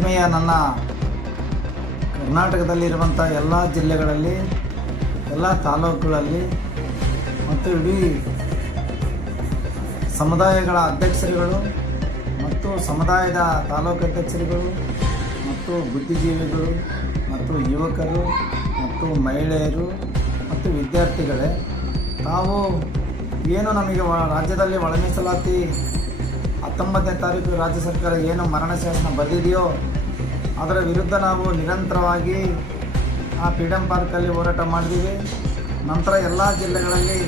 ಹೆಮ್ಮೆಯ ನನ್ನ ಕರ್ನಾಟಕದಲ್ಲಿರುವಂಥ ಎಲ್ಲ ಜಿಲ್ಲೆಗಳಲ್ಲಿ, ಎಲ್ಲ ತಾಲೂಕುಗಳಲ್ಲಿ ಮತ್ತು ಇಡೀ ಸಮುದಾಯಗಳ ಅಧ್ಯಕ್ಷರುಗಳು ಮತ್ತು ಸಮುದಾಯದ ತಾಲೂಕು ಅಧ್ಯಕ್ಷರುಗಳು ಮತ್ತು ಬುದ್ಧಿಜೀವಿಗಳು ಮತ್ತು ಯುವಕರು ಮತ್ತು ಮಹಿಳೆಯರು ಮತ್ತು ವಿದ್ಯಾರ್ಥಿಗಳೇ, ತಾವು ಏನು ನಮಗೆ ರಾಜ್ಯದಲ್ಲಿ ಒಳ ಮೀಸಲಾತಿ ಹತ್ತೊಂಬತ್ತನೇ ತಾರೀಕು ರಾಜ್ಯ ಸರ್ಕಾರ ಏನು ಮರಣ ಶಾಸನ ಬರೆದಿದೆಯೋ ಅದರ ವಿರುದ್ಧ ನಾವು ನಿರಂತರವಾಗಿ ಆ ಫ್ರೀಡಮ್ ಪಾರ್ಕಲ್ಲಿ ಹೋರಾಟ ಮಾಡಿದ್ದೀವಿ. ನಂತರ ಎಲ್ಲ ಜಿಲ್ಲೆಗಳಲ್ಲಿ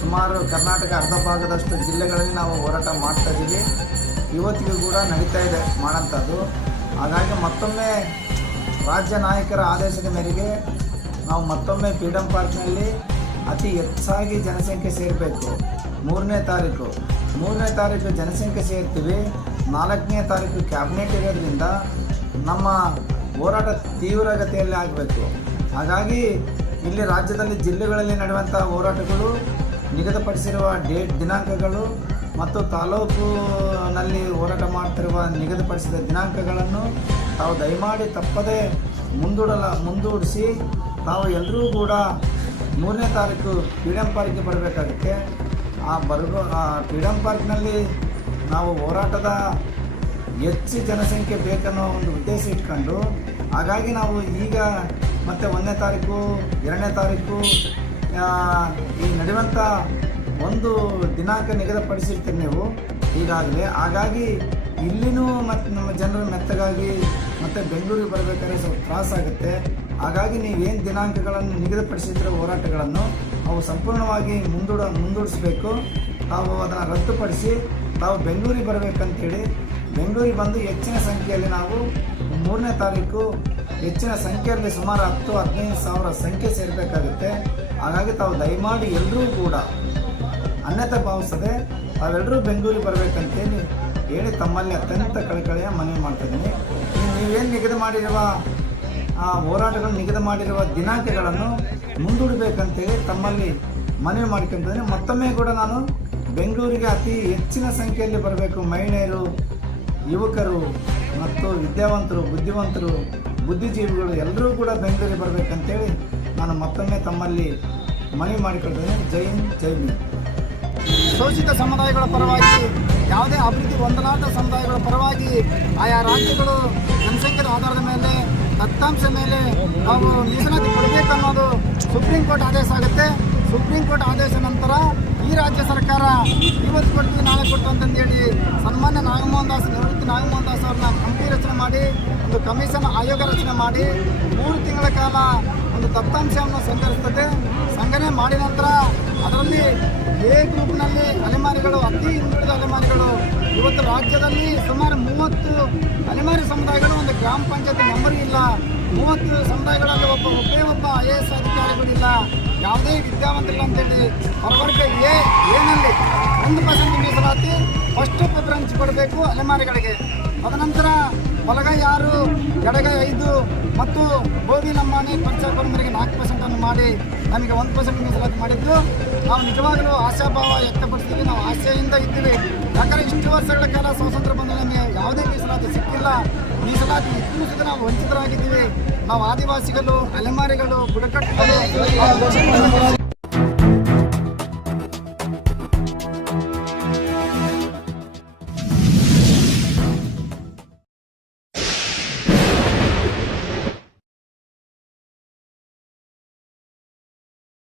ಸುಮಾರು ಕರ್ನಾಟಕ ಅರ್ಧ ಭಾಗದಷ್ಟು ಜಿಲ್ಲೆಗಳಲ್ಲಿ ನಾವು ಹೋರಾಟ ಮಾಡ್ತಾ ಇದ್ದೀವಿ. ಇವತ್ತಿಗೂ ಕೂಡ ನಡೀತಾ ಇದೆ ಮಾಡೋಂಥದ್ದು ಹಾಗಾಗಿ ಮತ್ತೊಮ್ಮೆ ರಾಜ್ಯ ನಾಯಕರ ಆದೇಶದ ಮೇರೆಗೆ ನಾವು ಮತ್ತೊಮ್ಮೆ ಫ್ರೀಡಮ್ ಪಾರ್ಕ್ನಲ್ಲಿ ಅತಿ ಹೆಚ್ಚಾಗಿ ಜನಸಂಖ್ಯೆ ಸೇರಬೇಕು. ಮೂರನೇ ತಾರೀಕು. ಮೂರನೇ ತಾರೀಕು ಜನಸಂಖ್ಯೆ ಸೇರ್ತೀವಿ. ನಾಲ್ಕನೇ ತಾರೀಕು ಕ್ಯಾಬಿನೆಟ್ ಇರೋದ್ರಿಂದ ನಮ್ಮ ಹೋರಾಟ ತೀವ್ರಗತಿಯಲ್ಲಿ ಆಗಬೇಕು. ಹಾಗಾಗಿ ಇಲ್ಲಿ ರಾಜ್ಯದಲ್ಲಿ ಜಿಲ್ಲೆಗಳಲ್ಲಿ ನಡೆಯುವಂಥ ಹೋರಾಟಗಳು ನಿಗದಿಪಡಿಸಿರುವ ಡೇಟ್ ದಿನಾಂಕಗಳು ಮತ್ತು ತಾಲೂಕಿನಲ್ಲಿ ಹೋರಾಟ ಮಾಡ್ತಿರುವ ನಿಗದಿಪಡಿಸಿದ ದಿನಾಂಕಗಳನ್ನು ತಾವು ದಯಮಾಡಿ ತಪ್ಪದೇ ಮುಂದೂಡಲ, ಮುಂದೂಡಿಸಿ ತಾವು ಎಲ್ಲರೂ ಕೂಡ ಮೂರನೇ ತಾರೀಕು ಫ್ರೀಡಮ್ ಪಾರ್ಕ್ಗೆ ಬರಬೇಕಾಗುತ್ತೆ. ಆ ಬರ್ಗ, ಆ ಫ್ರೀಡಮ್ ಪಾರ್ಕ್ನಲ್ಲಿ ನಾವು ಹೋರಾಟದ ಹೆಚ್ಚು ಜನಸಂಖ್ಯೆ ಬೇಕನ್ನೋ ಒಂದು ಉದ್ದೇಶ ಇಟ್ಕೊಂಡು, ಹಾಗಾಗಿ ನಾವು ಈಗ ಮತ್ತೆ ಒಂದನೇ ತಾರೀಕು, ಎರಡನೇ ತಾರೀಕು ಈ ನಡೆಯುವಂಥ ಒಂದು ದಿನಾಂಕ ನಿಗದಿಪಡಿಸಿರ್ತೀವಿ ನೀವು ಈಗಾಗಲೇ. ಹಾಗಾಗಿ ಇಲ್ಲಿನೂ ಮತ್ತು ನಮ್ಮ ಜನರು ಮೆತ್ತಗಾಗಿ ಮತ್ತು ಬೆಂಗಳೂರಿಗೆ ಬರಬೇಕಾದ್ರೆ ಸ್ವಲ್ಪ ತ್ರಾಸಾಗುತ್ತೆ ಹಾಗಾಗಿ ನೀವೇನು ದಿನಾಂಕಗಳನ್ನು ನಿಗದಿಪಡಿಸಿದ್ರೆ ಹೋರಾಟಗಳನ್ನು ಅವು ಸಂಪೂರ್ಣವಾಗಿ ಮುಂದೂಡ, ಮುಂದೂಡಿಸ್ಬೇಕು. ತಾವು ಅದನ್ನು ರದ್ದುಪಡಿಸಿ, ತಾವು ಬೆಂಗಳೂರಿಗೆ ಬರಬೇಕಂತೇಳಿ ಬೆಂಗಳೂರಿಗೆ ಬಂದು ಹೆಚ್ಚಿನ ಸಂಖ್ಯೆಯಲ್ಲಿ ನಾವು ಮೂರನೇ ತಾರೀಕು ಹೆಚ್ಚಿನ ಸಂಖ್ಯೆಯಲ್ಲಿ ಸುಮಾರು ಹತ್ತು, ಹದಿನೈದು ಸಾವಿರ ಸಂಖ್ಯೆ ಸೇರಬೇಕಾಗುತ್ತೆ. ಹಾಗಾಗಿ ತಾವು ದಯಮಾಡಿ ಎಲ್ಲರೂ ಕೂಡ ಅನ್ಯತೆ ಭಾವಿಸದೆ ತಾವೆಲ್ಲರೂ ಬೆಂಗಳೂರಿಗೆ ಬರಬೇಕಂತೇಳಿ ಹೇಳಿ ತಮ್ಮಲ್ಲಿ ಅತ್ಯಂತ ಕಳಕಳಿಯ ಮನವಿ ಮಾಡ್ತಿದ್ದೀನಿ. ನೀವೇನು ನಿಗದಿ ಮಾಡಿರುವ ಹೋರಾಟಗಳು ನಿಗದಿ ಮಾಡಿರುವ ದಿನಾಂಕಗಳನ್ನು ಮುಂದೂಡಬೇಕಂತೇಳಿ ತಮ್ಮಲ್ಲಿ ಮನವಿ ಮಾಡ್ಕೊಂತಿದ್ದೀನಿ. ಮತ್ತೊಮ್ಮೆ ಕೂಡ ನಾನು ಬೆಂಗಳೂರಿಗೆ ಅತಿ ಹೆಚ್ಚಿನ ಸಂಖ್ಯೆಯಲ್ಲಿ ಬರಬೇಕು. ಮಹಿಳೆಯರು, ಯುವಕರು ಮತ್ತು ವಿದ್ಯಾವಂತರು, ಬುದ್ಧಿವಂತರು, ಬುದ್ಧಿಜೀವಿಗಳು ಎಲ್ಲರೂ ಕೂಡ ಬೆಂಗಳೂರಿಗೆ ಬರಬೇಕಂತೇಳಿ ನಾನು ಮತ್ತೊಮ್ಮೆ ತಮ್ಮಲ್ಲಿ ಮನವಿ ಮಾಡಿಕೊಳ್ತೇನೆ ಜೈ ಹಿಂದ್, ಜೈ ಭೀಮ್. ಶೋಷಿತ ಸಮುದಾಯಗಳ ಪರವಾಗಿ, ಯಾವುದೇ ಅಭಿವೃದ್ಧಿ ಹೊಂದಲಾದ ಸಮುದಾಯಗಳ ಪರವಾಗಿ ಆಯಾ ರಾಜ್ಯಗಳು ಜನಸಂಖ್ಯೆಯ ಆಧಾರದ ಮೇಲೆ, ದತ್ತಾಂಶ ಮೇಲೆ ನಾವು ಮೀಸಲಾತಿ ಕೊಡಬೇಕನ್ನೋದು ಸುಪ್ರೀಂ ಕೋರ್ಟ್ ಆದೇಶ ಆಗುತ್ತೆ. ಸುಪ್ರೀಂ ಕೋರ್ಟ್ ಆದೇಶ ನಂತರ ಈ ರಾಜ್ಯ ಸರ್ಕಾರ ಇವತ್ತು ಕೊಡ್ತೀವಿ ನಾಳೆ ಕೊಟ್ಟು ಅಂತಂದೇಳಿ ಸನ್ಮಾನ್ಯ ನಾಗಮೋಹನ್ ದಾಸ್, ನಿವೃತ್ತಿ ನಾಗಮೋಹನ್ ದಾಸ್ ಅವ್ರನ್ನ ರಚನೆ ಮಾಡಿ, ಒಂದು ಕಮಿಷನ್ ಆಯೋಗ ರಚನೆ ಮಾಡಿ ಮೂರು ತಿಂಗಳ ಕಾಲ ಒಂದು ದತ್ತಾಂಶವನ್ನು ಸಂಗ್ರಹಿಸ್ತದೆ. ಸಂಗ್ರಹಣೆ ಮಾಡಿದ ನಂತರ ಅದರಲ್ಲಿ ಎ ರಾಜ್ಯದಲ್ಲಿ ಸುಮಾರು ಮೂವತ್ತು ಅಲೆಮಾರಿ ಸಮುದಾಯಗಳು, ಒಂದು ಗ್ರಾಮ ಪಂಚಾಯತ್ ಮೆಂಬರ್ ಇಲ್ಲ. ಮೂವತ್ತು ಸಮುದಾಯಗಳಲ್ಲಿ ಒಬ್ಬ, ಒಬ್ಬೇ ಒಬ್ಬ ಐ ಎ ಎಸ್ ಅಧಿಕಾರಿಗಳಿಲ್ಲ ಯಾವುದೇ ವಿದ್ಯಾವಂತರಿಲ್ಲ ಅಂತೇಳಿ ಹೊರವರ್ಗ ಎ ಏನಲ್ಲಿ ಒಂದು ಪರ್ಸೆಂಟ್ ಮೀಸಲಾತಿ ಫಸ್ಟ್ ಪ್ರಿಫರೆನ್ಸ್ ಕೊಡಬೇಕು ಅಲೆಮಾರಿಗಳಿಗೆ. ತದನಂತರ ಬಲಗೈ ಆರು ಎಡಗೈ ಐದು ಮತ್ತು ಗೋವಿ ಲಂಬಾಣಿ ಪಂಚಾಯತ್ ಕುಟುಂಬರಿಗೆ ನಾಲ್ಕು ಪರ್ಸೆಂಟನ್ನು ಮಾಡಿ ನಮಗೆ ಒಂದು ಪರ್ಸೆಂಟ್ ಮೀಸಲಾತಿ ಮಾಡಿದ್ದು. ನಾವು ನಿಜವಾಗಲೂ ಆಶಾಭಾವ ವ್ಯಕ್ತಪಡಿಸ್ತೀವಿ. ನಾವು ಆಶೆಯಿಂದ ಇದ್ದೀವಿ. ಯಾಕಂದರೆ ಇಷ್ಟು ವರ್ಷಗಳ ಕಾಲ ಸ್ವಾತಂತ್ರ್ಯ ಬಂದ ನಮಗೆ ಯಾವುದೇ ಮೀಸಲಾತಿ ಸಿಕ್ಕಿಲ್ಲ. ಮೀಸಲಾತಿ ಇಷ್ಟು ಸಹ ನಾವು ವಂಚಿತರಾಗಿದ್ದೀವಿ. ನಾವು ಆದಿವಾಸಿಗಳು, ಅಲೆಮಾರಿಗಳು, ಬುಡಕಟ್ಟುಗಳು